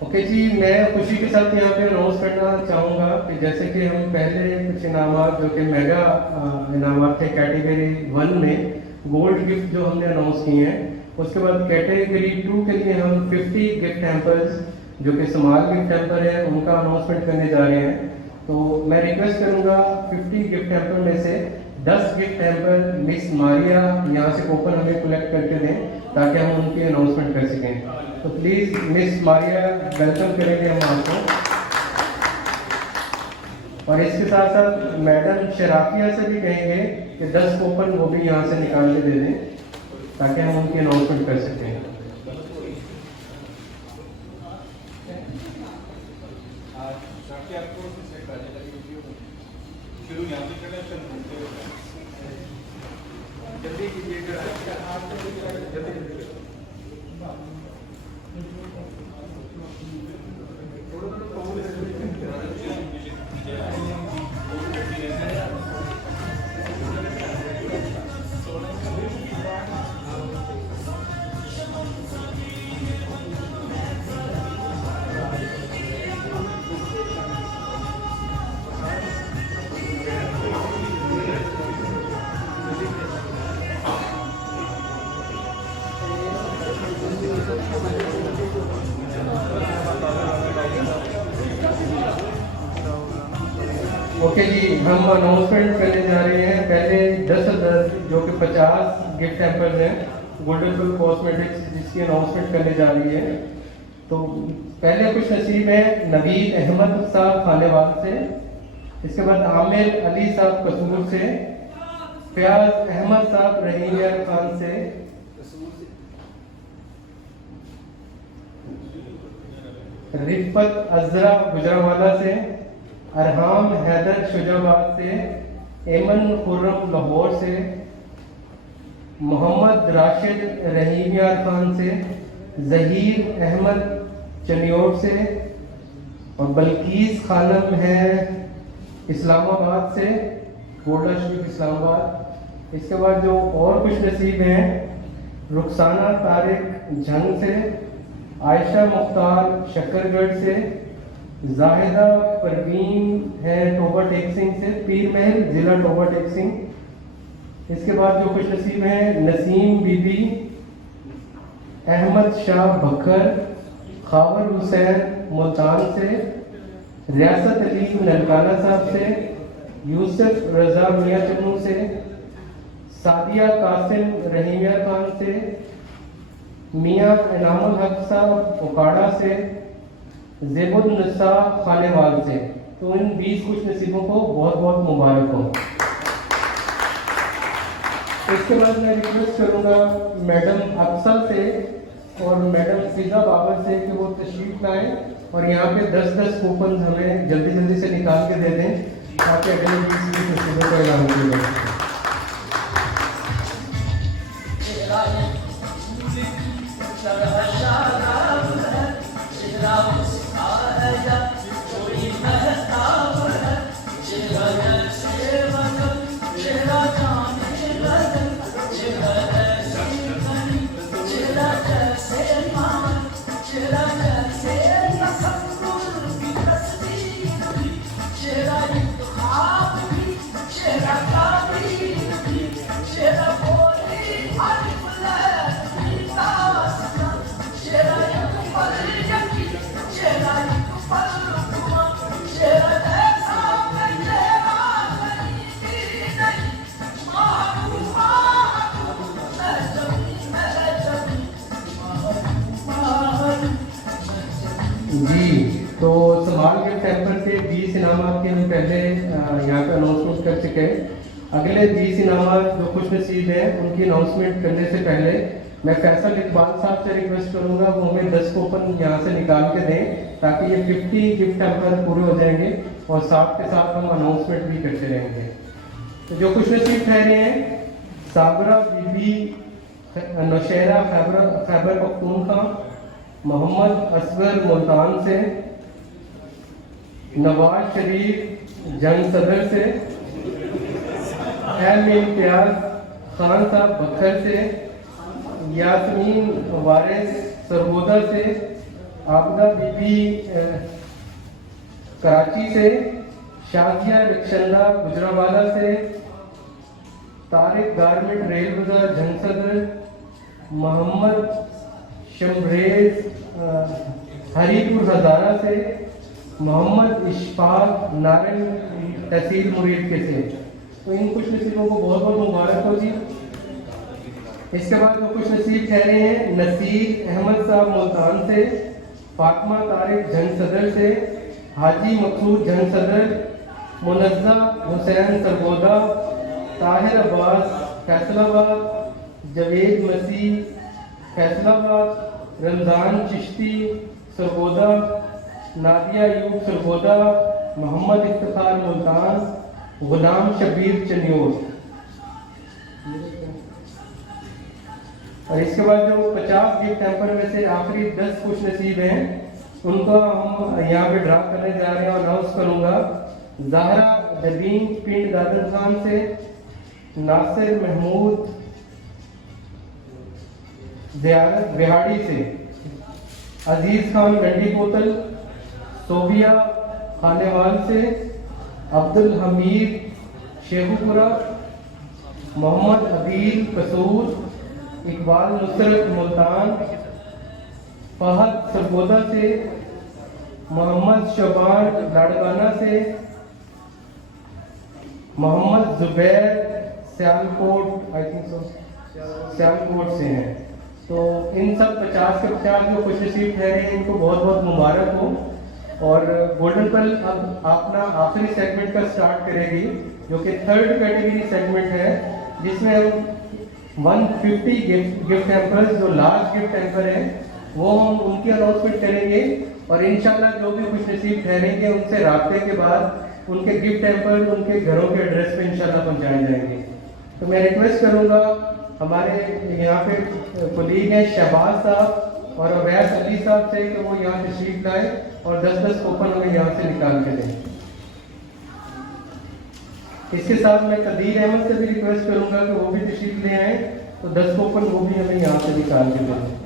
Okay जी, मैं खुशी के साथ यहाँ पे अनाउंस करना चाहूँगा कि जैसे कि हम पहले कुछ इनामात जो कि मेगा इनामात थे कैटेगरी 1 में गोल्ड गिफ्ट जो हमने अनाउंस किए हैं, उसके बाद कैटेगरी 2 के लिए हम 50 गिफ्ट हैम्पर्स जो कि स्मॉल गिफ्ट हैम्पर है उनका अनाउंसमेंट करने जा रहे हैं। तो मैं रिक्वेस्ट करूँगा 50 गिफ्ट हैम्पर में से 10 गिफ्ट हैम्पर मिस मारिया यहाँ से कूपन हमें कलेक्ट करके दें ताकि हम उनकी अनाउंसमेंट कर सकें। तो प्लीज मिस मारिया वेलकम करेंगे हम आपको। और इसके साथ साथ मैडम शराफिया से भी कहेंगे कि 10 कूपन वो भी यहाँ से निकाल के दे दें ताकि हम उनकी अनाउंसमेंट कर सकें। ओके जी, हम अनाउंसमेंट करने जा रहे हैं। पहले 10,000 जो कि 50 गिफ्ट हैम्पर्स हैं गोल्डन फुल कॉस्मेटिक्स जिसकी अनाउंसमेंट करने जा रही है। तो पहले कुछ नसीब है नवीद अहमद साहब खानेवाल से, इसके बाद आमिर अली साहब कसूर से, फयाज अहमद साहब रहीमिया खान से, रिफत अजरा गुजरावाला से, अरहाम हैदर शुजाबाद से, एमन खुर्रम लाहौर से, मोहम्मद राशिद रहीमिया खान से, जहीर अहमद चनियोट से, और बल्कीस खानम है इस्लामाबाद से, गोल्डा शरीफ इस्लामाबाद। इसके बाद जो और कुछ नसीब हैं रुखसाना तारिक झंग से, आयशा मुख्तार शक्करगढ़ से, जाहिदा परवीन है टोबा टेक सिंह से, पीर महल जिला टोबा टेक सिंह। इसके बाद जो खुश नसीब हैं नसीम बीबी, अहमद शाह बकर, खावर हुसैन मुल्तान से, रियासत अली ननकाना साहब से, यूसुफ रजा मियाँ चन्नू से, सादिया कासिम रहीमिया खान से, मियाँ इनामुल हक साहब उकाड़ा से, ज़ेबुल निसा खानेवाल से। तो इन 20 खुश नसीबों को बहुत बहुत मुबारक हो। इसके बाद मैं रिक्वेस्ट करूंगा मैडम अफसा से और मैडम फिजा बाबर से कि वो तशरीफ लाएं और यहाँ पे 10-10 कूपन हमें जल्दी जल्दी से निकाल के दे दें ताकि अगले 20 नसीबों का ऐलान किया जा सके। जी, तो सवाल गिफ्ट हैम्पर से 20 इनामात के हम पहले यहाँ पे अनाउंसमेंट कर चुके हैं। अगले 20 इनामात जो खुश नसीब हैं उनकी अनाउंसमेंट करने से पहले मैं फैसल इकबाल साहब से रिक्वेस्ट करूँगा वो हमें 10 कूपन यहाँ से निकाल के दें ताकि ये 50 गिफ्ट हैम्पर पूरे हो जाएंगे और साथ के साथ हम अनाउंसमेंट भी करते रहेंगे। तो जो खुश नसीब ठहरे हैं साबरा बीबी नौशेरा खैबर पख्तूनख्वा, मोहम्मद असगर मुल्तान से, नवाज शरीफ जंग सदर से, इम्तियाज खान साहब बखर से, यासमीन वारिस सरगोदा से, आबदा बीबी कराची से, शाजिया रक्षंदा गुजरावाला से, तारिक गारमेंट रेल बाजार झंसदर, मोहम्मद शमरेज हरीपुर हजारा से, मोहम्मद इशफाक नारंग तहसील मुरीद के से। तो इन खुश नसीबों को बहुत बहुत मुबारक हो जी। इसके बाद जो खुश नसीब ठहरे हैं, नसीर अहमद साहब मुल्तान से, फातिमा तारिक झंसदर से, हाजी मकसूद झंसदर, मुनज़्ज़ा हुसैन सरगोदा, ताहिर अब्बास फैसलाबाद, जवेद मसीह फैसलाबाद, रमज़ान चिश्ती सरगोदा, नादिया यूब सरगोदा, मोहम्मद इफ्तिखार मुल्तान, गुलाम शबीर चन्योर। और इसके बाद जो 50 गिफ्ट हैम्पर में से आखिरी 10 खुश नसीब हैं, उनको हम यहाँ पे ड्रा करने जा रहे हैं और अनाउंस करूँगा। ज़हरा जबीन पिंड दादन खान से, नासिर महमूद ज़ियारत बिहाड़ी से, अजीज़ खान गंडी बोतल, सोबिया खानेवाल से, अब्दुल हमीद शेखुपुरा, मोहम्मद अबील कसूर, इकबाल नुसरत मुल्तान, फहद सरगोदा से, मोहम्मद शबान लाड़काना से, Mohammad Zubair Sialkot, I think so Sialkot से हैं। तो इन सब 50 के 50 जो खुश नसीब ठहरे हैं, इनको बहुत बहुत मुबारक हो। और गोल्डन पल अब अपना आखिरी सेगमेंट का स्टार्ट करेगी, जो कि थर्ड कैटेगरी सेगमेंट है, जिसमें हम 150 गिफ्ट हैम्पर्स जो लार्ज गिफ्ट हैम्पर है वो हम उनकी अनाउंसमेंट करेंगे। और इंशाल्लाह जो भी खुश नसीब ठहरेंगे उनसे राब्ते के बाद उनके गिफ्ट हैम्पर उनके घरों के एड्रेस पे इंशाल्लाह पहुंचाए जाएंगे। तो मैं रिक्वेस्ट करूंगा हमारे यहाँ पे कोलीग हैं शहबाज साहब और अवैस अली साहब से कि वो यहाँ तशरीफ लाए और 10-10 कूपन हमें यहाँ से निकाल के दें। इसके साथ मैं कदीर अहमद से भी रिक्वेस्ट करूंगा कि वो भी तशरीफ ले आए, तो 10 कूपन वो भी हमें यहाँ से निकाल के दें।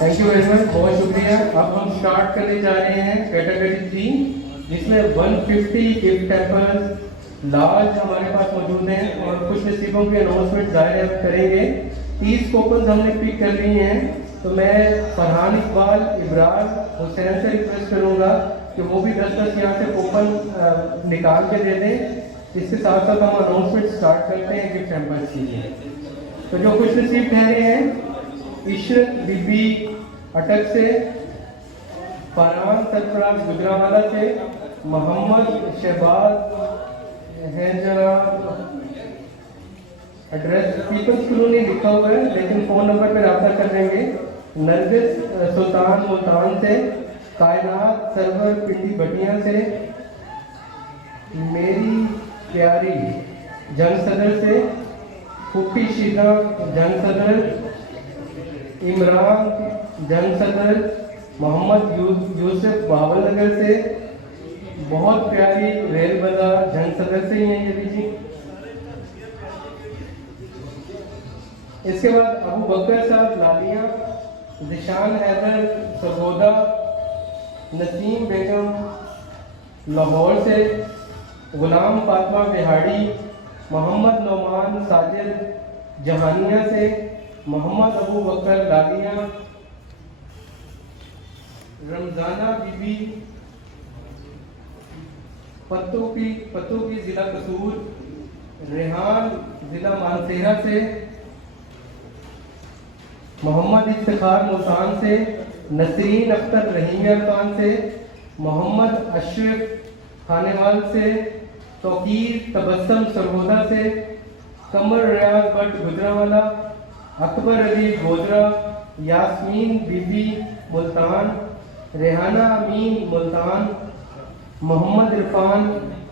थैंक यू वेरी मच, बहुत शुक्रिया। अब हम स्टार्ट करने जा रहे हैं कैटेगरी 3, जिसमें 150 गिफ्ट हैम्पर्स लार्ज हमारे पास मौजूद हैं और कुछ नसीबों की अनाउंसमेंट जाहिर करेंगे। 30 कूपन हमने पिक कर ली हैं, तो मैं फरहान इकबाल इब्राज हुसैन से रिक्वेस्ट करूँगा कि वो भी 10-10 यहाँ से कूपन निकाल के दे दें। इसके साथ साथ हम अनाउंसमेंट स्टार्ट करते हैं गिफ्ट हैम्पर्स के लिए। तो जो खुश नसीब ठहरे हैं, इशरत बीबी अटक से, फरहान सरफराज गुजरावाला से, मोहम्मद शहबाज है जनाब, एड्रेस पीपल्स कॉलोनी लिखा हुआ है लेकिन फ़ोन नंबर पर रब्ता कर लेंगे। नरगिस सुल्तान मुल्तान से, कायनात सरवर पिंडी भटिया से, मेरी प्यारी जंग सदर से, फूफी शीला जंग सदर, इमरान जंग सदर, मोहम्मद यूसुफ बावल नगर से, बहुत प्यारी रेल बाजार जंग सदर से ही हैं ये भी जी। इसके बाद अबू बकर साहब लालिया, निशान हैदर सरगोदा, नसीम बेगम लाहौर से, गुलाम फातिमा बिहाड़ी, मोहम्मद नौमान साजिद जहानिया से, मोहम्मद अबू बकर लालिया, रमजाना बीबी पत्तू की जिला कसूर, रेहान जिला मानसेरा से, मोहम्मद इफ्तिखार मुल्तान से, नसरीन अख्तर रहीमिया खान से, मोहम्मद अशरफ खानेवाल से, तौकीर तबस्सम सरगोदा से, कमर रियाज भट्ट गुजरावाला, अकबर अली गोजरा, यास्मीन बीबी मुल्तान, रेहाना अमीन मुल्तान, मोहम्मद इरफान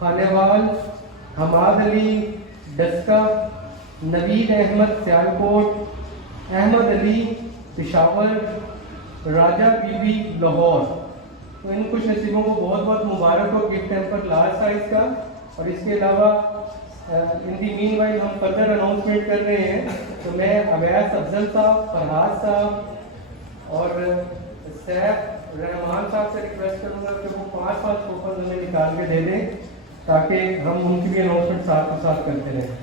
खानेवाल, हमाद अली डस्का, नवीद अहमद सियालकोट, अहमद अली पेशावर, राजा बीबी लाहौर। तो इन कुछ नसीबों को बहुत बहुत मुबारक हो गिफ्ट हैम्पर लार्ज साइज का। और इसके अलावा इन दी मीन वाइल हम फर्दर अनाउंसमेंट कर रहे हैं। तो मैं अवैस अफजल साहब, फरहाद साहब और सैफ रहमान साहब से रिक्वेस्ट करूँगा कि वो 5 कूपन हमें निकाल के दे दें ताकि हम उनकी भी अनाउंसमेंट साथ साथ करते रहें।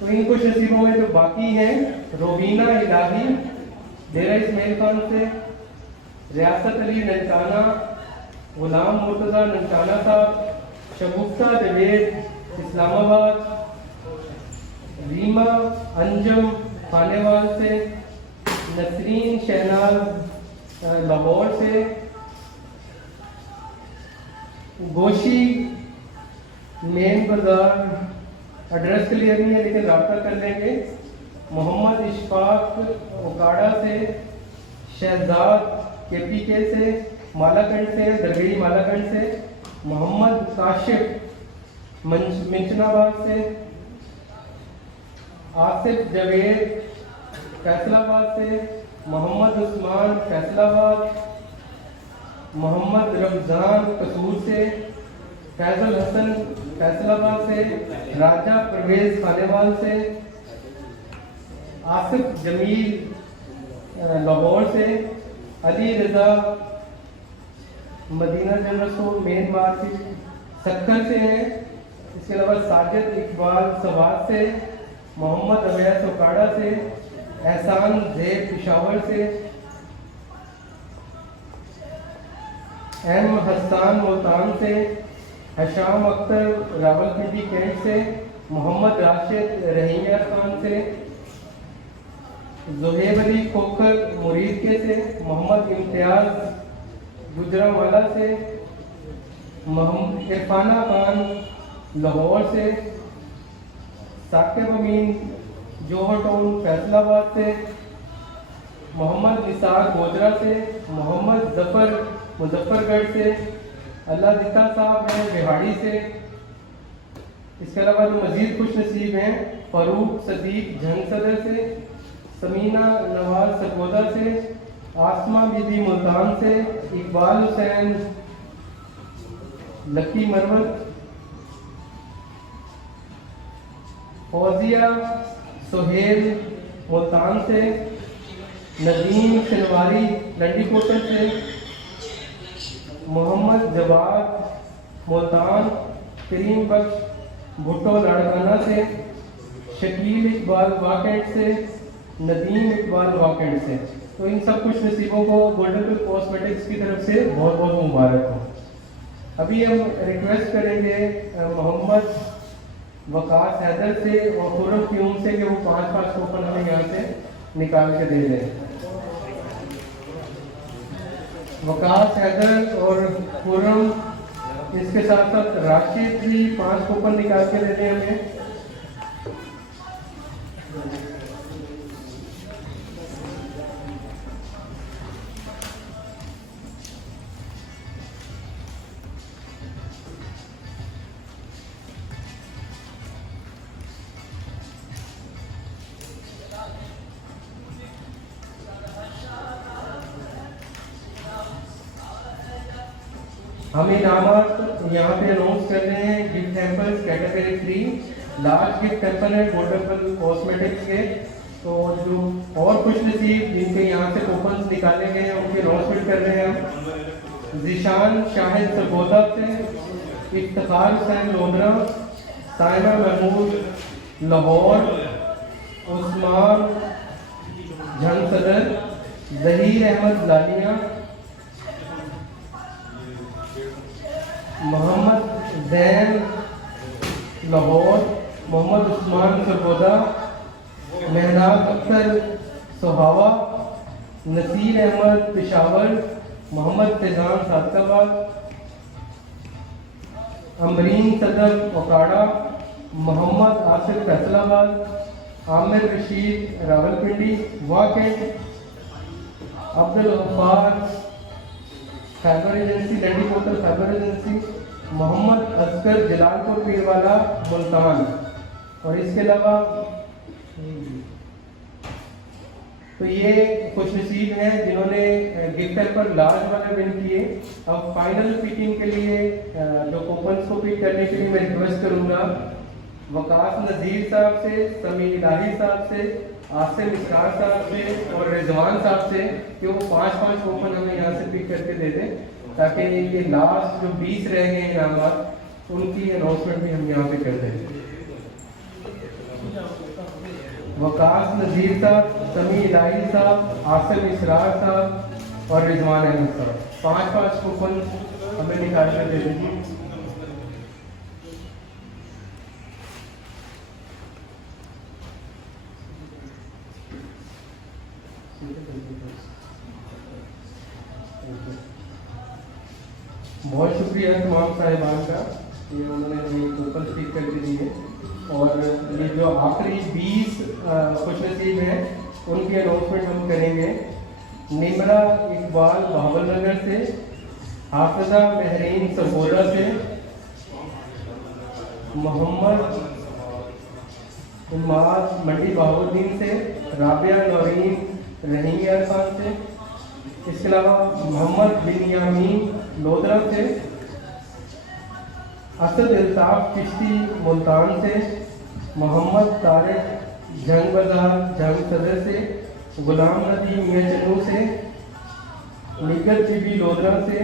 तो इन कुछ नसीबों में जो बाकी हैं, रोबीना इलाही डेरा इस्माइल खान से, रियासत अली ननकाना, गुलाम मुर्तज़ा ननकाना साहब, शगुफ्ता जवेद इस्लामाबाद, रीमा अंजम खानेवाल से, नसरीन शहनाज लाहौर से, गोशी मेन बाजार एड्रेस क्लियर नहीं है लेकिन रब्ता कर लेंगे, मोहम्मद इशफाक उकाड़ा से, शहजाद KPK से, मालाकंड से, दरगई मालाकंड से, मोहम्मद काशिफ मिंचनाबाद से, आसिफ जवेद फैसलाबाद से, मोहम्मद उस्मान फैसलाबाद, मोहम्मद रमज़ान कसूर से, फैजल हसन फैसलाबाद से, राजा परवेज खानेवाल से, आसिफ जमील लाहौर से, Ali Raza Madina general store main market Sukkur से हैं। इसके अलावा साजिद इकबाल सवाद से, मोहम्मद अवैस उकाड़ा से, एहसान ज़ेब पेशावर से, एम हसन मुल्तान से, हशाम अख्तर रावलपिंडी कैंट से, मोहम्मद राशिद रहीमिया खान से, ज़ुहैब अली खोखर मुरीद के से, मोहम्मद इम्तियाज़ गुजरावाला से, मोहम्मद इरफाना खान लाहौर से, साकिब अमीन जोहर टाउन फैसलाबाद से, मोहम्मद निसार गोजरा से, मोहम्मद जफ़र मुजफ्फरगढ़ से, अल्लाह दिता साहब हैं बिहाड़ी से। इसके अलावा जो मज़ीद खुश नसीब हैं, फ़ारूक सदीक झंग सदर से, समीना नवाज सरगोदा से, आसमा बीबी मुल्तान से, इकबाल हुसैन लकी मरवत, फौजिया सोहेल मुल्तान से, नदीम शनवारी लंडी कोटल से, मोहम्मद जवाद मुल्तान, करीम बख्श भुट्टो लाड़काना से, शकील इकबाल वाकेंट से, नदीम इकबाल वाकेंट से। तो इन सब कुछ नसीबों को गोल्डन पिल कॉस्मेटिक्स की तरफ से बहुत बहुत मुबारक हो। अभी हम रिक्वेस्ट करेंगे मोहम्मद वकास हैदर से और खुर्रम क्यूम से कि वो 5 कूपन हमें यहाँ से निकाल के दे दें। वकास हैदर और खुर्रम, इसके साथ साथ राशिद भी 5 कूपन निकाल के दे दें हमें। हम इनामत यहाँ पे अनाउंस कर रहे हैं। Gift hampers category 3 large gift hamper है गोल्डन कॉस्मेटिक्स के। तो जो और खुश नसीब जिनके यहाँ से कूपन निकाले गए हैं उनकी अनाउंसमेंट कर रहे हैं हम। जिशान शाहिद सरगोदा से, इफ्तिखार हुसैन लोधरा, साइमा महमूद लाहौर, उस्मान झंग सदर, जहीर अहमद लालिया, मोहम्मद दैन लाहौर मोहम्मद उस्मान सरगोदा, मेहनाज अख्तर सोहावा, नसीर अहमद पेशावर, मोहम्मद फैजान सादकाबाद, अमरीन सदर ओकाड़ा, मोहम्मद आसिफ फैसलाबाद, आमिर रशीद रावलपिंडी वाकेट, अब्दुल गफ्फार खैबर एजेंसी लंडी कोतल खैबर एजेंसी, मोहम्मद असगर जलालपुर पीरवाला मुल्तान। और इसके अलावा तो ये खुशनसीब हैं जिन्होंने गिफ्ट पर लार्ज वाले विन किए। अब फाइनल पिकिंग के लिए जो कूपन्स को पिक करने के लिए मैं रिक्वेस्ट करूंगा वकास नज़ीर साहब से, समी इलाही साहब से, आसिम इसरार साहब से और रिजवान साहब से कि वो 5-5 कूपन हमें यहाँ से पिक करके दे दें, ताकि ये लास्ट जो 20 रह गए इनामात उनकी अनाउंसमेंट भी हम यहाँ पे कर दें। वकास नज़ीर साहब, समी इलाही साहब, आसिम इसरार साहब और रिजवान अहमद साहब 5-5 कूपन हमें निकाल कर दे दीजिए। बहुत शुक्रिया तमाम साहिबान का, ये उन्होंने हमें कूपन स्पीक करके दिए। और ये जो आखिरी 20 खुशनसीब हैं उनकी अनाउंसमेंट हम करेंगे। निमरा इकबाल बहावलनगर से, हाफिजा महरीन सरगोदा से, मोहम्मद इमाद मंडी बहाउद्दीन से, राबिया नौरीन रहीम खान से, इसके अलावा मोहम्मद बिनियामीन लोधरा से, असद इल्ताफ चिश्ती मुल्तान से, मोहम्मद तारिक जंग बाजार जंग सदर से, गुलाम नदी मियाँ चन्नू से, निगत बीबी लोधरा से,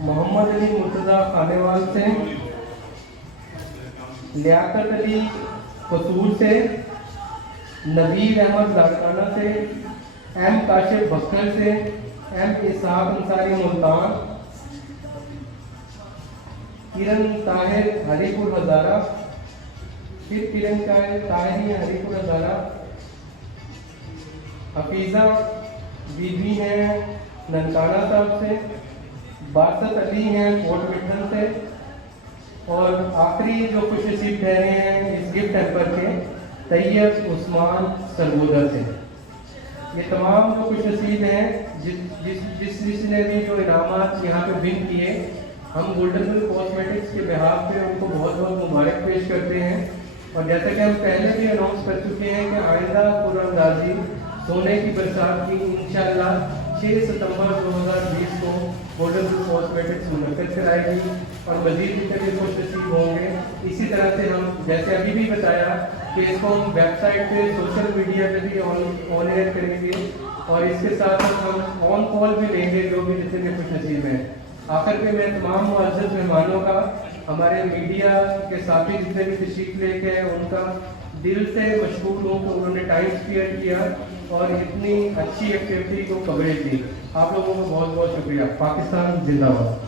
मोहम्मद अली मुर्तज़ा खानेवाल से, लियाकत अली कसूर से, नबीर अहमद लाड़काना से, एम काशिफ बख्तर से, एम इसाक अंसारी मुल्तान, किरण ताहिर हरीपुर हजारा, फिर किरण ताहिर हरीपुर हजारा, हफीज़ा बीबी हैं ननकाना साहब से, बासत अली हैं कोट मिठन से, और आखिरी जो खुश नसीब ठहरे हैं इस गिफ्ट हैम्पर के तैयब उस्मान सरगोदा से। ये तमाम जो खुश नसीब हैं जिसने भी जो इनामात यहाँ पे विन किए, हम गोल्डन बिल कॉस्मेटिक्स के बिहाफ पे उनको बहुत बहुत मुबारक पेश करते हैं। और जैसा कि हम पहले भी अनाउंस कर चुके हैं कि आइंदा कुरानदाजी सोने की बरसात की इंशाअल्लाह 6 सितंबर 2020 को गोल्डन बिल कॉस्मेटिक्स मुनक्किद कराएगी। और मज़ीद जितने भी खुश नसीब होंगे इसी तरह से हम जैसे अभी भी बताया कि इसको हम वेबसाइट पे सोशल मीडिया पे भी ऑन एयर करेंगे, और इसके साथ साथ हम ऑन कॉल भी लेंगे जो भी जितने भी खुश नसीब हैं। आखिर पे मैं तमाम मुअज़्ज़ज़ मेहमानों का, हमारे मीडिया के साथी जितने भी तशरीफ लेके हैं उनका दिल से मशकूर हूँ कि उन्होंने टाइम स्पेयर किया और इतनी अच्छी एक्टिविटी को कवरेज दी। आप लोगों को बहुत बहुत शुक्रिया। पाकिस्तान जिंदाबाद।